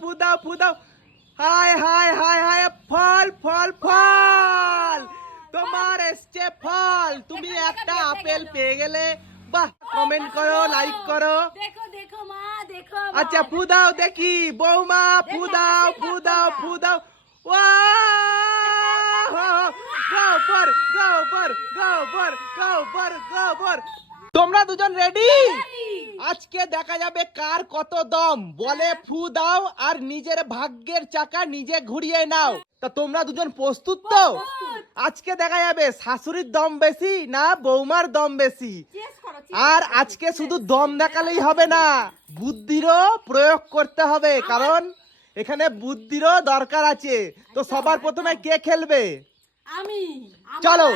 ফু দাও ফু দাও হাই হাই হাই হাই ফল ফল ফল। তোমার এসছে ফল। তুমি একটা আপেল পেয়ে গেলে। বাহ কমেন্ট করো লাইক করো। দেখো দেখো মা দেখো মা। আচ্ছা ফু দাও দেখি বৌমা ফু দাও ফু দাও ফু দাও গোবর গোবর গোবর গোবর গোবর তোমরা দুজন রেডি আজকে দেখা যাবে কার কত দম। বলে ফু দাও আর নিজের ভাগ্যের চাকা নিজে ঘুরিয়ে নাও। তা তোমরা দুজন প্রস্তুত তো? আজকে দেখা যাবে শাশুড়ির দম বেশি না বৌমার দম বেশি। আর আজকে শুধু দম দেখালেই হবে না বুদ্ধিরও প্রয়োগ করতে হবে। কারণ এখানে বুদ্ধিরও দরকার আছে। তো সবার প্রথমে কে খেলবে? আমি। চলো।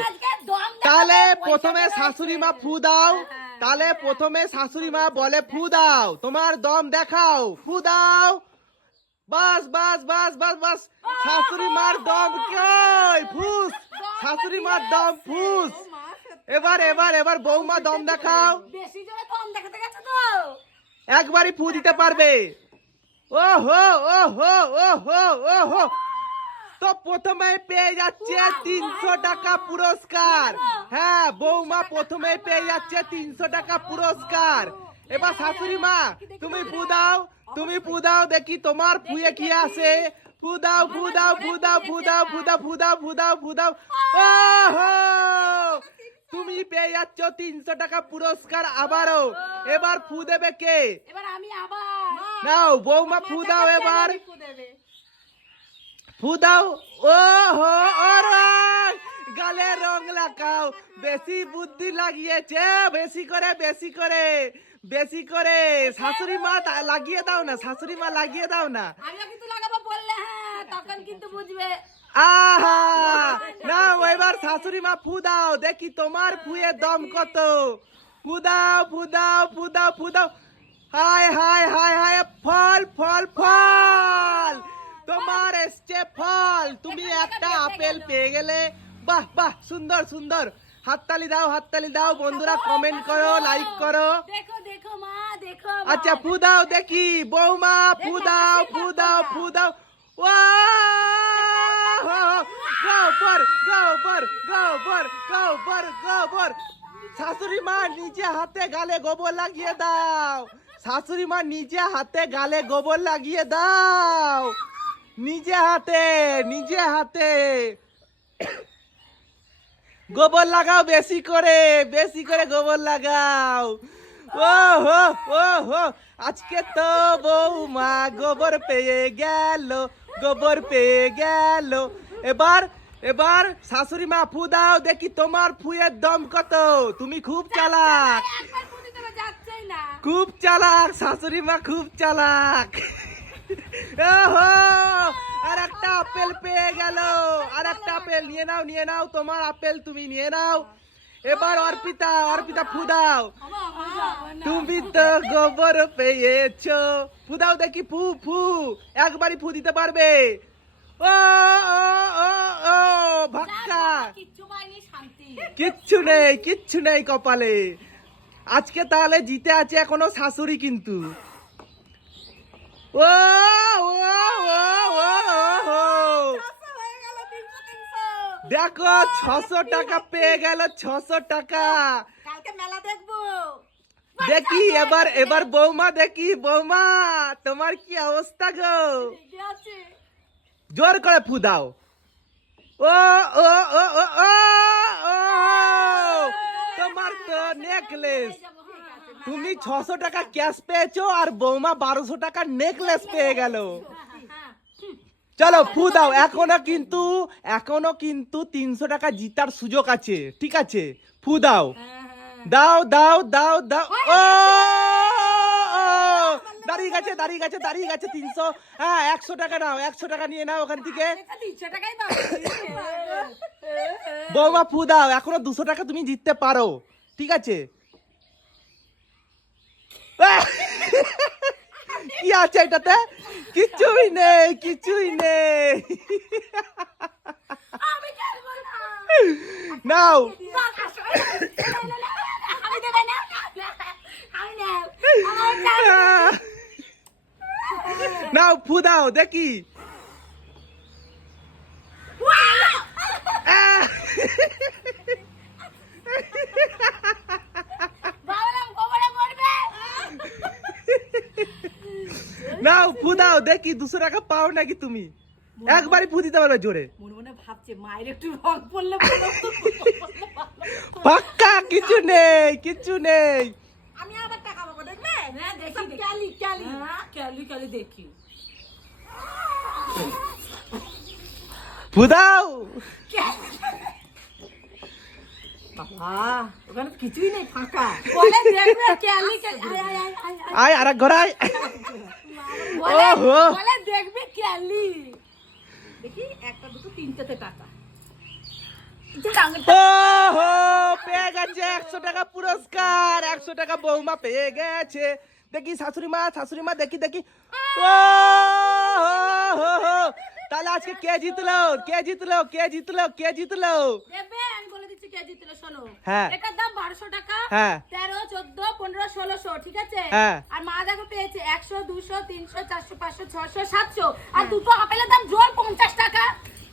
তাহলে প্রথমে শাশুড়ি মা ফু দাও। তাহলে প্রথমে শাশুড়ি মা বলে ফু দাও তোমার দম দেখাও ফু দাও। বাস বাস বাস বাস বাস। শাশুড়ি মার দম কই? ফুস। শাশুড়ি মার দম ফুস। এবার এবার এবার বৌমা দম দেখাও। বেশি জোরে দম দেখাতে গেছে তো। একবারই ফু দিতে পারবে। ও হো ও হো ও হো ও হো তো প্রথমে পেয়ে যাচ্ছে তিনশো টাকা পুরস্কার। হ্যাঁ বৌমা প্রথমে পেয়ে যাচ্ছে তিনশো টাকা পুরস্কার। এবার শাশুড়ি মা তুমি পুদাও তুমি পুদাও দেখি তোমার ফুয়ে কি আছে। ফুদাও ফুদাও ফুদাও ফুদাও ফুদাও ফুদাও ফুদাও ফুদাও ও তুমি পেয়ে যাচ্ছ তিনশো টাকা পুরস্কার আবারও। এবার ফু দেবে কে? নাও বৌমা ফুদাও এবার। ফুদাও ও হো ওরা! গালে রং লাগাও। বেশি বুদ্ধি লাগিয়েছে বেশি করে বেশি করে বেশি করে। শাশুড়ি মা লাগিয়ে দাও না শাশুড়ি মা লাগিয়ে দাও না। আমিও কিন্তু লাগাবো বললে হ্যাঁ তখন কিন্তু বুঝবে। আহা! না এবার শাশুড়ি মা ফু দাও দেখি তোমার ফুয়ে দম কত। ফু দাও ফু দাও ফু দাও ফু দাও। হাই হাই হাই হাই ফল ফল ফল। তোমার এসছে ফল। তুমি একটা আপেল পেয়ে গেলে বাহ বাহ সুন্দর সুন্দর। হাততালি দাও হাততালি দাও বন্ধুরা কমেন্ট করো লাইক করো। দেখো দেখো মা দেখো। আচ্ছা ফু দাও দেখি বৌমা ফু দাও ফু দাও ফু দাও। গোবর গোবর গোবর গোবর গোবর। শাশুড়ি মা নিজে হাতে গালে গোবর লাগিয়ে দাও। শাশুড়ি মা নিজে হাতে গালে গোবর লাগিয়ে দাও। নিজে হাতে নিজে হাতে। গোবর লাগাও বেশি করে বেশি করে গোবর লাগাও। ও হো ও হো আজকে তো বৌমা গোবর পেয়ে গেল গোবর পেয়ে গেল। এবার এবার শাশুড়ি মা ফু দাও দেখি তোমার ফুয়ের দম কত। তুমি খুব চালাক। খুব চালাক শাশুড়ি মা খুব চালাক। আর একটা আপেল পেয়ে গেল। আর একটা আপেল নিয়ে নাও নিয়ে নাও তোমার আপেল তুমি নিয়ে নাও। এবার অর্পিতা অর্পিতা ফু দাও। আমা, আমা, না। তুমি তো গোবর পেয়েছ। ফু দাও দেখি ফু ফু একবারই ফু দিতে পারবে। ও ও ও ভাক্কা। কিচ্ছু নেই কিচ্ছু নেই কপালে। আজকে তাহলে জিতে আছে এখনও শাশুড়ি কিন্তু। ও ও হয়ে। দেখো ছশো টাকা পেয়ে গেল ছশো টাকা মেলা দেখব দেখি এবার এবার বৌমা দেখি বৌমা তোমার কি অবস্থা গো জোর করে ফু দাও ও ও ও ও ও তোমার তো নেকলেস হ্যাঁ। তুমি ছশো টাকা ক্যাশ পেয়েছ আর বৌমা বারোশো টাকার নেকলেস পেয়ে গেল। চলো, ফু দাও এখনও কিন্তু এখনও কিন্তু তিনশো টাকা জিতার সুযোগ আছে, ঠিক আছে ফু দাও। দাও দাও দাও দাও ও দাঁড়িয়ে গেছে দাঁড়িয়ে গেছে দাঁড়িয়ে গেছে তিনশো হ্যাঁ একশো টাকা নাও, একশো টাকা নিয়ে নাও ওখান থেকে। বৌমা, ফু দাও এখনও দুশো টাকা তুমি জিততে পারো, ঠিক আছে! কি আছে এটাতে? কিছুই নেই কিছুই নেই। নাও। নাও ফুদাও দেখি। নাও ফু দাও দেখি দুশো টাকা পাও নাকি তুমি? একবারই ফু দিতে পারবে জোরে। মনে মনে ভাবছে মায়ের একটু রং পড়লে পাক্কা কিছু নেই কিছু নেই। আমি আবার টাকা পাবো দেখবে? হ্যাঁ দেখি ক্যালি ক্যালি। হ্যাঁ ক্যালি ক্যালি দেখি। কিছুই নেই ফাঁকা। আয় আয় আয় আয় আয়। আয় আর এক ঘর আয়। বলে ওহো। বলে দেখবে ক্যালি দেখি একটা দুটো তিনটেতে টাকা। টাকা- ও হো পেয়ে গেছে একশো টাকা পুরস্কার একশো টাকা বৌমা পেয়ে গেছে। দেখি শাশুড়ি মা শাশুড়ি মা দেখি দেখি। ও হো হো হো। তাহলে আজকে কে জিতলো? কে জিতলো? কে জিতলো? কে জিতলো? দিচ্ছি শোনো। হ্যাঁ। এটার দাম বারোশো টাকা হ্যাঁ। ঠিক আছে? হ্যাঁ। আর মা দেখো পেয়েছে দুটো আপেলের দাম জোর পঞ্চাশ টাকা।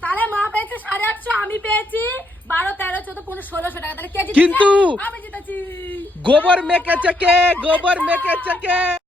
তাহলে মা পেয়েছে সাড়ে আটশো আমি পেয়েছি বারো তেরো চোদ্দ পনেরো ষোলোশো টাকা। তাহলে কে জিতেছে? কিন্তু- আমি জিতেছি। গোবর মেকেছে কে? গোবর মেকেছে কে?